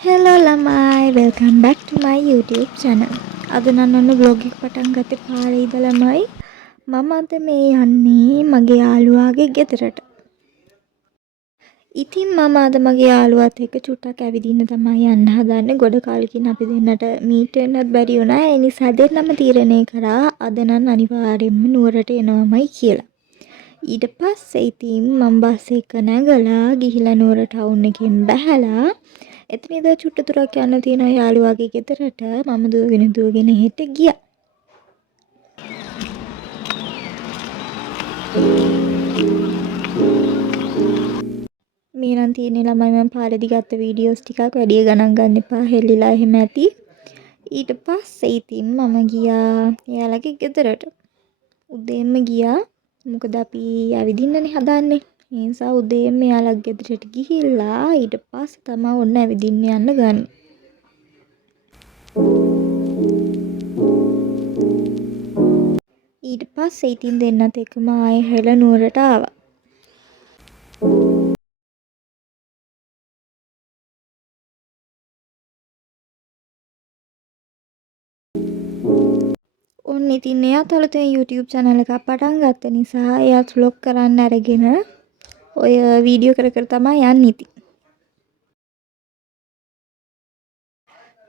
Hello ළමයි, welcome back to my YouTube channel. අද නම් ඔන්න vlog එක පටන් ගත්තේ පාරේ ඉඳලාමයි. මම අද මේ යන්නේ මගේ යාළුවාගේ ගෙදරට. ඉතින් මම අද මගේ යාළුවාත් එක්ක චුට්ටක් ඇවිදින්න තමයි යන්න හදන්නේ. ගොඩ කාලෙකින් අපි දෙන්නට මීට් වෙන්නත් බැරි වුණා. ඒ නිසා දෙන්නම තීරණය කරා අද නම් අනිවාර්යෙන්ම නුවරට එනවමයි කියලා. ඊට පස්සේ ඉතින් මම බස් එක නැගලා ගිහිලා නුවර ටවුන් එකෙන් බැහැලා එතන ඉඳලා චුට්ට දුරක් යන්න තියෙනවා යාළුවාගේ ගෙදරට. මම දුවගෙන හෙට ගියා. මේ නම් තියෙන්නේ ළමයි මම පාරේදී ගත්ත වීඩියෝස් ටිකක් වැඩි ගණන් ගන්න එපා. හෙල්ලිලා එහෙම ඇති. ඊට පස්සේ ඉතින් මම ගියා එයාලගේ ගෙදරට. උදේම ගියා. මොකද අපි ඇවිදින්නනේ හදන්නේ. ඒ නිසා උදේම එයාලගේ ගෙදරට ගිහිල්ලා ඊට පස්සේ තමයි ඔන්න ඇවිදින්න යන්න ගන්නේ. ඊට පස්සේ ඉතින් දෙන්නත් එක්කම ආයෙ හෙළ නුවරට ආවා. ඔන්න ඉතින් එයාත් අලුතෙන් YouTube channel එකක් පටන් ගත්ත නිසා එයාත් vlog කරන්න අරගෙන ඔය වීඩියෝ කර තමයි යන්නේ ඉතින්.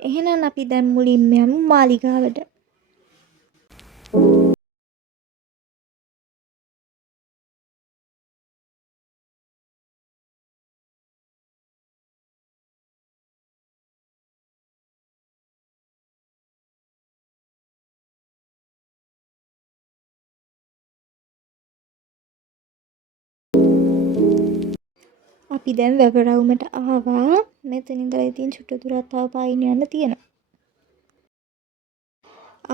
එහෙනම් අපි දැන් මුලින්ම යමු මාලිගාවට. අපි දැන් වැවරවුමට ආවා. මෙතන ඉඳලා ඉතින් චුට්ට දුරක් තව පායින් යන්න තියෙනවා.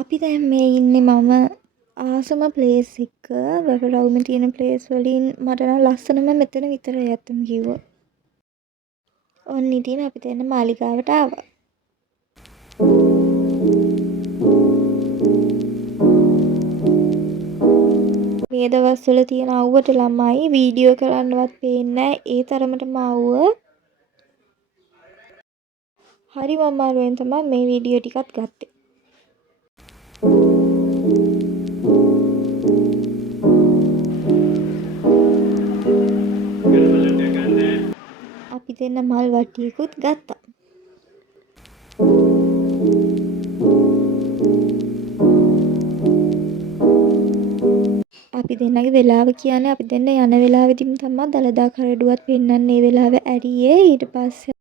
අපි දැන් මේ ඉන්නේ මම ආසම ප්ලේස් එක. වැවරවුමේ තියෙන ප්ලේස් වලින් මට නම් ලස්සනම මෙතන විතරයි ඇත්තම කිව්වොත්. ඔන්න ඉතින් අපි දැන් මාලිගාවට ආවා. මේ දවස්වල තියෙන අවුවට ළමයි වීඩියෝ කරන්නවත් පේන්නේ නැහැ. ඒ තරමටම අවුව. හරිම අමාරුවෙන් තමයි මේ වීඩියෝ ටිකත් ගත්තේ. අපි දෙන්න මල් වටියකුත් ගත්තා. අපි දෙන්නගේ වෙලාව කියන්නේ අපි දෙන්න යන වෙලාවෙදිම තමයි දලදා කරඩුවත් පෙන්වන්නේ. ඒ වෙලාව ඇරියේ ඊට පස්සේ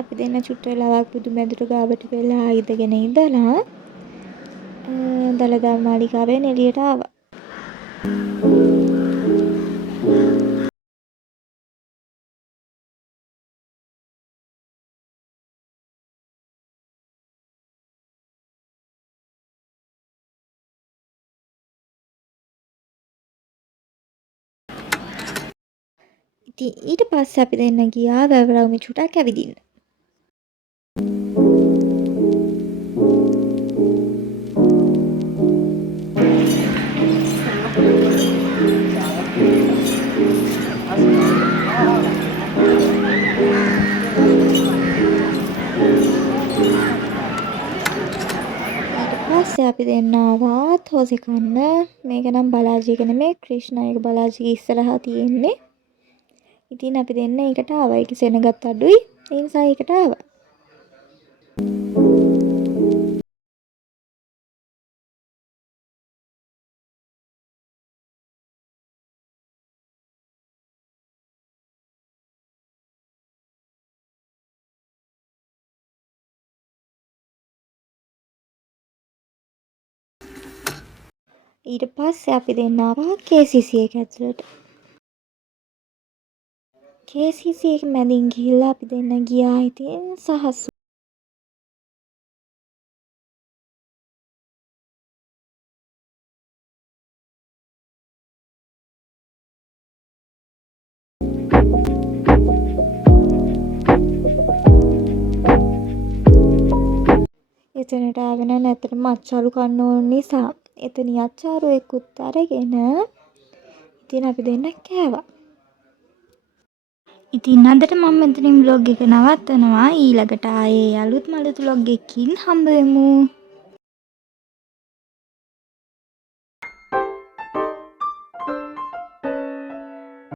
අපි දෙන්න චුට්ට වෙලාවක් බුදුමැදුර ගාවට වෙලා ඉඳගෙන ඉඳලා දලදා මාලිගාවෙන් එළියට ආවා. ඉතින් ඊට පස්සේ අපි දෙන්න ගියා වැවරවුමේ චුට්ටක් ඇවිදින්න. පස්සේ අපි දෙන්න ආවා තෝසෙ කන්න. මේක නම් බලාජියක නෙමෙයි ක්‍රිෂ්ණායක බලාජිගේ ඉස්සරහා තියෙන්නේ. ඉතින් අපි දෙන්න ඒකට ආවා. ඒක සෙනගත් අඩුයි. ඒ නිසා ඒකට ආවා. ඊට පස්සේ අපි දෙන්න ආවා KCC එක ඇතුළට. KCC එක මැදින් ගිහිල්ලා අපි දෙන්න ගියා ඉතින් සහස්. එතනට ආවේ නැහැ. නැත්තටම අච්චාරු කන්න ඕන නිසා. එතනින් අච්චාරුවෙකුත් අරගෙන ඉතින් අපි දෙන්න කෑවා. ඉතින් අදට මම මෙතනින් vlog එක නවත්තනවා. ඊළඟට ආයේ අලුත් මලුත් vlog එකකින් හම්බ වෙමු.